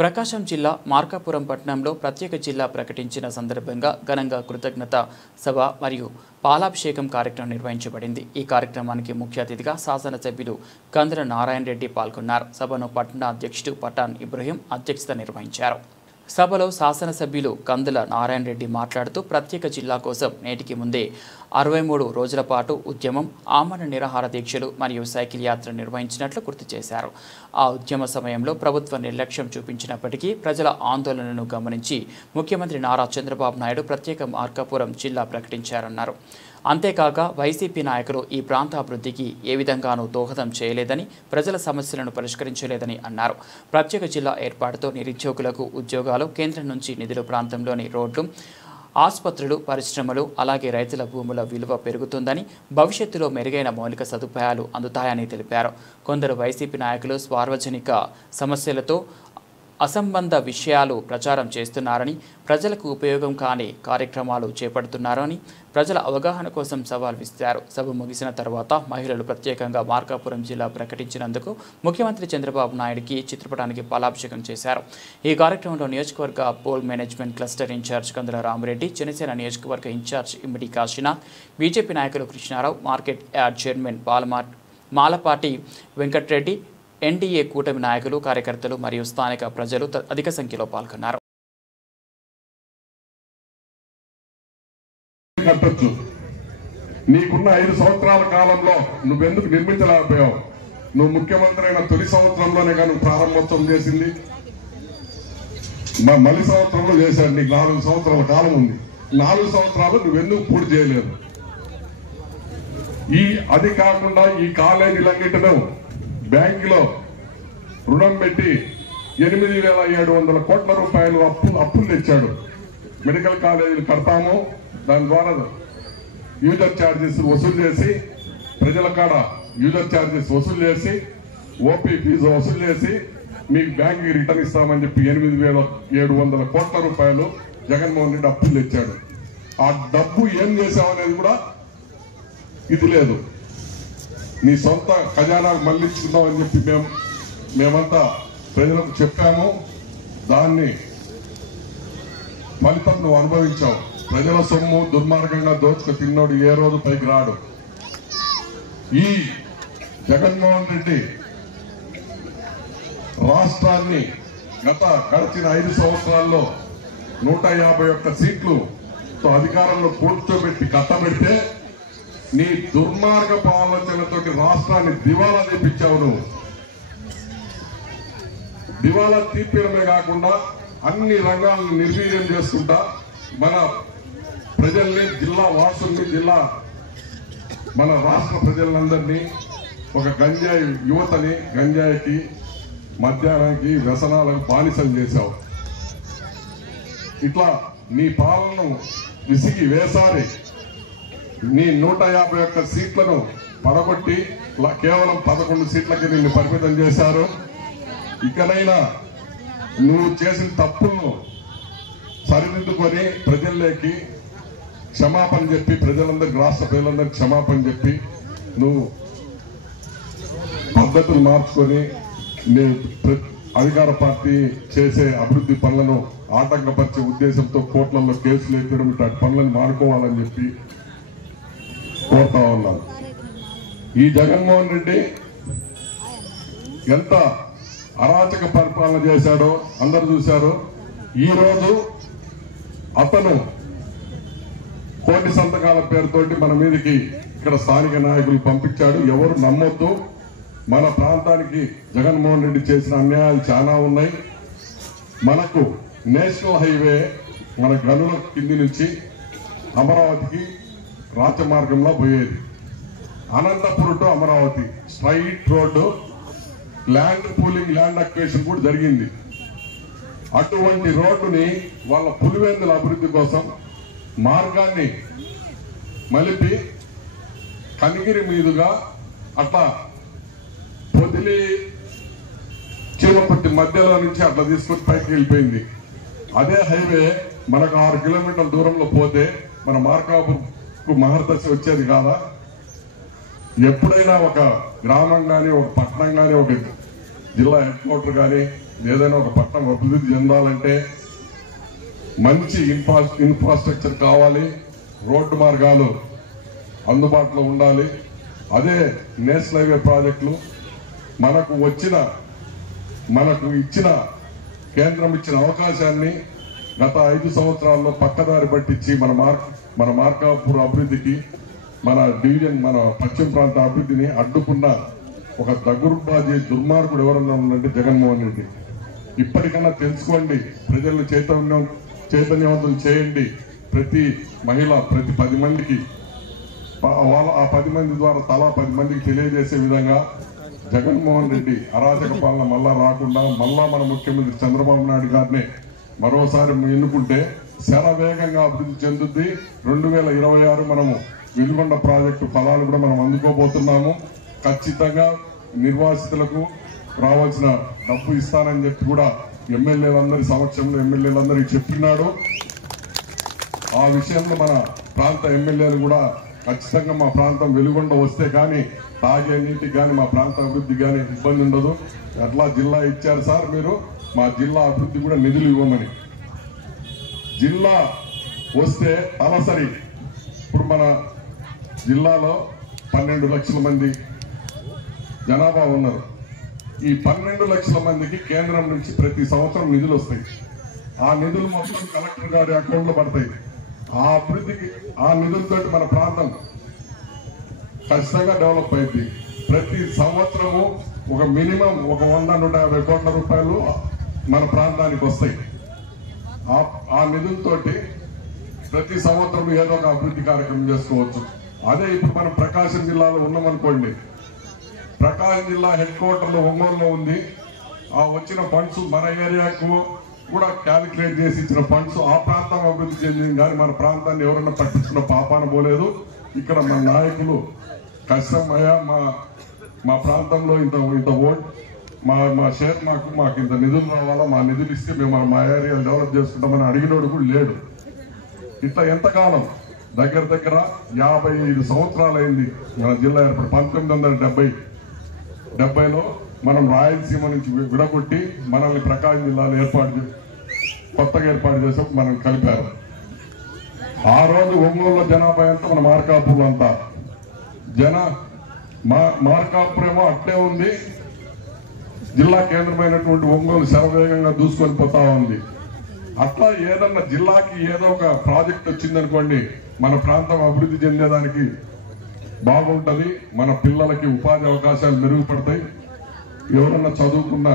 ప్రకాశం జిల్లా మార్కాపురం పట్టణంలో ప్రత్యేక జిల్లా ప్రకటించిన సందర్భంగా ఘనంగా కృతజ్ఞత సభ మరియు పాలాభిషేకం కార్యక్రమం నిర్వహించబడింది। ఈ కార్యక్రమానికి ముఖ్య అతిథిగా శాసనసభ్యులు కందర నారాయణ రెడ్డి పాల్గొన్నారు। సభను పట్టణ అధ్యక్షుడు పఠాన్ ఇబ్రహీం అధ్యక్షత నిర్వహించారు। సభలో శాసనసభ్యులు కందుల నారాయణ రెడ్డి మాట్లాడుతూ ప్రత్యేక జిల్లా కోసం నేటికి ముందే 63 రోజుల పాటు ఉద్యమం, ఆమరణ నిరాహార దీక్షలు మరియు సైకిల్ యాత్ర నిర్వహించినట్లు గుర్తు చేశారు। ఆ ఉద్యమ సమయంలో ప్రభుత్వ నిర్లక్ష్యం చూపించినప్పటికీ ప్రజల ఆందోళనను గమనించి ముఖ్యమంత్రి నారా చంద్రబాబు నాయుడు ప్రత్యేక మార్కాపురం జిల్లా ప్రకటించారన్నారు। అంతేకాక వైసీపీ నాయకులు ఈ ప్రాంత అభివృద్ధికి ఏ విధంగానూ దోహదం చేయలేదని, ప్రజల సమస్యలను పరిష్కరించలేదని అన్నారు। ప్రత్యేక జిల్లా ఏర్పాటుతో నిరుద్యోగులకు ఉద్యోగాలు, కేంద్రం నుంచి నిధులు, ప్రాంతంలోని రోడ్లు, ఆసుపత్రులు, పరిశ్రమలు, అలాగే రైతుల భూముల విలువ పెరుగుతుందని, భవిష్యత్తులో మెరుగైన మౌలిక సదుపాయాలు అందుతాయని తెలిపారు। కొందరు వైసీపీ నాయకులు సార్వజనిక సమస్యలతో అసంబంధ విషయాలు ప్రచారం చేస్తున్నారని, ప్రజలకు ఉపయోగం కాని కార్యక్రమాలు చేపడుతున్నారని ప్రజల అవగాహన కోసం సవాల్ విసిరారు। సభ ముగిసిన తర్వాత మహిళలు ప్రత్యేకంగా మార్కాపురం జిల్లా ప్రకటించినందుకు ముఖ్యమంత్రి చంద్రబాబు నాయుడుకి చిత్రపటానికి పాలాభిషేకం చేశారు। ఈ కార్యక్రమంలో నియోజకవర్గ poll management cluster incharge Kandula Ramireddy, Janasena నియోజకవర్గ ఇన్ఛార్జ్ ఇమిడి కాశీనాథ్, బీజేపీ నాయకులు Krishnarao, market yard chairman Malapati Venkatareddy, NDA కూటమి నాయకులు, కార్యకర్తలు మరియు స్థానిక ప్రజలు అధిక సంఖ్యలో పాల్గొన్నారు। నీకున్న 5 సంవత్సరాల కాలంలో నువ్వెందుకు నిర్మించలేకపోయావు? నువ్వు ముఖ్యమంత్రి అయిన తొలి సంవత్సరంలోనే కానీ ప్రారంభోత్సవం చేసింది, మళ్ళీ సంవత్సరంలో చేశాడు। నీకు 4 సంవత్సరాల కాలం ఉంది। 4 సంవత్సరాలు నువ్వెందుకు పూర్తి చేయలేదు? అది కాకుండా ఈ కాలేజీలన్నిటినూ బ్యాంకులో రుణం పెట్టి 8,700 కోట్ల రూపాయలు అప్పులు తెచ్చాడు। మెడికల్ కాలేజీలు కడతాము, దాని ద్వారా యూజర్ ఛార్జెస్ వసూలు చేసి, ప్రజల కాడ యూజర్ ఛార్జెస్ వసూలు చేసి, ఓపీ ఫీజు వసూలు చేసి మీకు బ్యాంకుకి రిటర్న్ ఇస్తామని చెప్పి 8,700 కోట్ల రూపాయలు జగన్మోహన్ రెడ్డి అప్పులు తెచ్చాడు। ఆ డబ్బు ఏం చేశామనేది కూడా ఇది లేదు। నీ సొంత ఖజానాకు మళ్లించుకుందామని చెప్పి మేమంతా ప్రజలకు చెప్పాము। దాన్ని ఫలితం నువ్వు అనుభవించావు। ప్రజల సొమ్ము దుర్మార్గంగా దోచుకు తిన్నోడు ఏ రోజు పైకి రాడు। ఈ జగన్మోహన్ రెడ్డి రాష్ట్రాన్ని గడిచిన 5 సంవత్సరాల్లో 151 సీట్లతో అధికారంలో కూర్చోబెట్టి కట్టబెడితే నీ దుర్మార్గపు ఆలోచనతోటి రాష్ట్రాన్ని దివాలా తీపించావు। నువ్వు దివాలా తీర్చడమే కాకుండా అన్ని రంగాలను నిర్వీర్యం చేసుకుంటా మన ప్రజల్ని, జిల్లా వాసుల్ని, మన రాష్ట్ర ప్రజలందరినీ ఒక గంజాయి యువతని గంజాయికి, మద్యానికి, వ్యసనాలకు బానిసలు చేశావు। ఇట్లా నీ పాలనను విసిగి వేసారి నీ 151 సీట్లను పడగొట్టి కేవలం 11 సీట్లకి నిన్ను పరిమితం చేశారు। ఇకనైనా నువ్వు చేసిన తప్పులను సరిదిద్దుకొని ప్రజల్లోకి క్షమాపణ చెప్పి, ప్రజలందరికీ, రాష్ట్ర ప్రజలందరికీ క్షమాపణ చెప్పి నువ్వు పద్ధతులు మార్చుకొని నీ అధికార పార్టీ చేసే అభివృద్ధి పనులను ఆటంకపరిచే ఉద్దేశంతో కోట్లలో కేసులు ఎత్తడం, ఇట్లాంటి పనులను మానుకోవాలని చెప్పి కోరుతా ఉన్నాను। ఈ జగన్మోహన్ రెడ్డి ఎంత అరాచక పరిపాలన చేశాడో అందరూ చూశారు। ఈ రోజు అతను కోటి సంతకాల పేరుతోటి మన మీదకి ఇక్కడ స్థానిక నాయకులు పంపించాడు। ఎవరు నమ్మొద్దు। మన ప్రాంతానికి జగన్మోహన్ రెడ్డి చేసిన అన్యాయాలు చాలా ఉన్నాయి। మనకు నేషనల్ హైవే మన గనుల కింది నుంచి అమరావతికి రాచమార్గంలో పోయేది, Anantapuram to Amaravati straight road, land pooling, land acquisition కూడా జరిగింది। అటువంటి రోడ్డుని వాళ్ళ పులివెందుల అభివృద్ధి కోసం మార్గాన్ని మలిపి కనిగిరి మీదుగా అట్లా పొదిలి చీమపట్టి మధ్యలో నుంచి అట్లా తీసుకొని పైకి వెళ్ళిపోయింది। అదే హైవే మనకు 6 కిలోమీటర్ల దూరంలో పోతే మన మార్కాపురంకు మహర్దశ వచ్చేది కాదా? ఎప్పుడైనా ఒక గ్రామం కానీ, ఒక పట్టణం కానీ, ఒక జిల్లా హెడ్ క్వార్టర్ కానీ ఏదైనా ఒక పట్టణం అభివృద్ధి చెందాలంటే మంచి ఇన్ఫ్రాస్ట్రక్చర్ కావాలి, రోడ్డు మార్గాలు అందుబాటులో ఉండాలి. అదే నేషనల్ హైవే ప్రాజెక్టులు మనకు ఇచ్చిన కేంద్రం ఇచ్చిన అవకాశాన్ని గత 5 సంవత్సరాల్లో పక్కదారి పట్టించి మన మార్కాపూర్ అభివృద్ధికి, మన డివిజన్, మన పశ్చిమ ప్రాంత అభివృద్ధిని అడ్డుకున్న ఒక దగ్గరుబాజీ దుర్మార్గుడు ఎవరన్నా ఉందంటే జగన్మోహన్ రెడ్డి. ఇప్పటికన్నా తెలుసుకోండి, ప్రజలను చైతన్యవంతం చేయండి. ప్రతి మహిళ ప్రతి 10 మందికి ఆ 10 మంది ద్వారా తలా 10 మందికి తెలియజేసే విధంగా జగన్మోహన్ రెడ్డి అరాచక పాలన మళ్ళా రాకుండా మళ్ళా మన ముఖ్యమంత్రి చంద్రబాబు నాయుడు గారిని మరోసారి ఎన్నుకుంటే శరవేగంగా అభివృద్ధి చెందుద్ది. 2026 మనము వెలుగొండ ప్రాజెక్టు ఫలాలు కూడా మనం అందుకోబోతున్నాము. ఖచ్చితంగా నిర్వాసితులకు రావాల్సిన డబ్బు ఇస్తానని చెప్పి కూడా ఎమ్మెల్యేలందరి సమక్షంలో ఎమ్మెల్యేలందరికీ చెప్పినాడు. ఆ విషయంలో మన ప్రాంత ఎమ్మెల్యేలు కూడా ఖచ్చితంగా మా ప్రాంతం వెలుగొండ వస్తే కానీ తాగే నీటికి కానీ మా ప్రాంత అభివృద్ధి కానీ ఇబ్బంది ఉండదు. అట్లా జిల్లా ఇచ్చారు సార్, మీరు మా జిల్లా అభివృద్ధి కూడా నిధులు ఇవ్వమని. జిల్లా వస్తే తలసరి ఇప్పుడు మన జిల్లాలో 12 లక్షల మంది జనాభా ఉన్నారు. ఈ 12 లక్షల మందికి కేంద్రం నుంచి ప్రతి సంవత్సరం నిధులు వస్తాయి. ఆ నిధులు మొత్తం కలెక్టర్ గారి అకౌంట్ లో పడతాయి. ఆ అభివృద్ధికి ఆ నిధులతో మన ప్రాంతం ఖచ్చితంగా డెవలప్ అయింది. ప్రతి సంవత్సరము ఒక మినిమం 100-150 కోట్ల రూపాయలు మన ప్రాంతానికి వస్తాయి. ఆ నిధులతోటి ప్రతి సంవత్సరం ఏదో ఒక అభివృద్ధి కార్యక్రమం చేసుకోవచ్చు. అదే ఇప్పుడు మనం ప్రకాశం జిల్లాలో ఉన్నామనుకోండి, ప్రకాశం జిల్లా హెడ్ క్వార్టర్ లో ఒంగోలులో ఉంది. ఆ వచ్చిన ఫండ్స్ మన ఏరియాకు కూడా క్యాలిక్యులేట్ చేసి ఇచ్చిన ఫండ్స్ ఆ ప్రాంతం అభివృద్ధి చెందింది. కానీ మన ప్రాంతాన్ని ఎవరన్నా పట్టించుకున్న పాపాన పోలేదు. ఇక్కడ మన నాయకులు కష్టమయ్యా మా ప్రాంతంలో ఇంత ఓట్ మా షేర్ మాకు ఇంత నిధులు రావాలా, మా నిధులు ఇస్తే మేము మా ఏరియా డెవలప్ చేసుకుంటామని అడిగినోడు కూడా లేడు. ఇట్లా ఎంతకాలం దగ్గర 55 సంవత్సరాలు అయింది మన జిల్లా ఏర్పడి. 1970లో మనం రాయలసీమ నుంచి విడగొట్టి మనల్ని ప్రకాశం జిల్లాలో కొత్తగా ఏర్పాటు చేసాం, మనం కలిపారు. ఆ రోజు ఒంగోలులో జనాభా ఎంత, మన మార్కాపూర్లో అంతా మార్కాపూర్ ఏమో అట్లే ఉంది. జిల్లా కేంద్రమైనటువంటి ఒంగోలు శరవేగంగా దూసుకొని పోతా ఉంది. అట్లా ఏదన్నా జిల్లాకి ఏదో ఒక ప్రాజెక్ట్ వచ్చిందనుకోండి, మన ప్రాంతం అభివృద్ధి చెందేదానికి బాగుంటది. మన పిల్లలకి ఉపాధి అవకాశాలు మెరుగుపడతాయి. ఎవరన్నా చదువుకున్న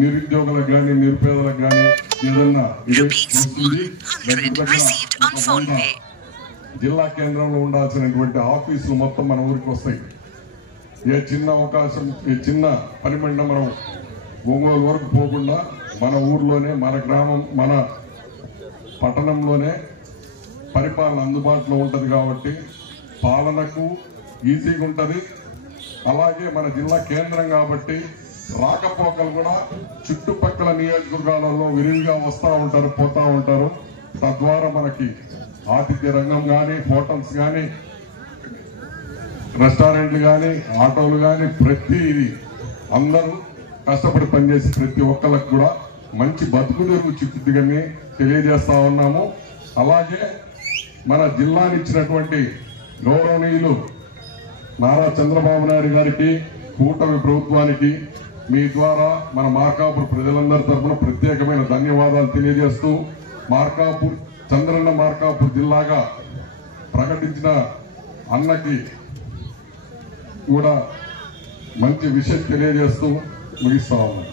నిరుద్యోగులకు కానీ నిరుపేదలకు కానీ ఏదన్నా జిల్లా కేంద్రంలో ఉండాల్సినటువంటి ఆఫీసులు మొత్తం మన ఊరికి వస్తాయి. ఏ చిన్న అవకాశం, ఏ చిన్న పని పడినా మనం ఒంగోలు వరకు పోకుండా మన ఊర్లోనే, మన గ్రామం, మన పట్టణంలోనే పరిపాలన అందుబాటులో ఉంటుంది. కాబట్టి పాలనకు ఈజీగా ఉంటుంది. అలాగే మన జిల్లా కేంద్రం కాబట్టి రాకపోకలు కూడా చుట్టుపక్కల నియోజకవర్గాలలో విరివిగా వస్తూ ఉంటారు, పోతా ఉంటారు. తద్వారా మనకి ఆతిథ్య రంగం కానీ, హోటల్స్ కానీ, రెస్టారెంట్లు కానీ, ఆటోలు కానీ, ప్రతిదీ అందరూ కష్టపడి పనిచేసి ప్రతి ఒక్కరికి కూడా మంచి బతుకుదెరువు చిక్కుదిగని తెలియజేస్తా ఉన్నాము. అలాగే మన జిల్లాని ఇచ్చినటువంటి గౌరవనీయులు నారా చంద్రబాబు నాయుడు గారికి, కూటమి ప్రభుత్వానికి మీ ద్వారా మన మార్కాపూర్ ప్రజలందరి తరఫున ప్రత్యేకమైన ధన్యవాదాలు తెలియజేస్తూ, చంద్రన్న మార్కాపూర్ జిల్లాగా ప్రకటించిన అన్నకి కూడా మంచి విషయం తెలియజేస్తూ ముగిస్తా ఉన్నాను.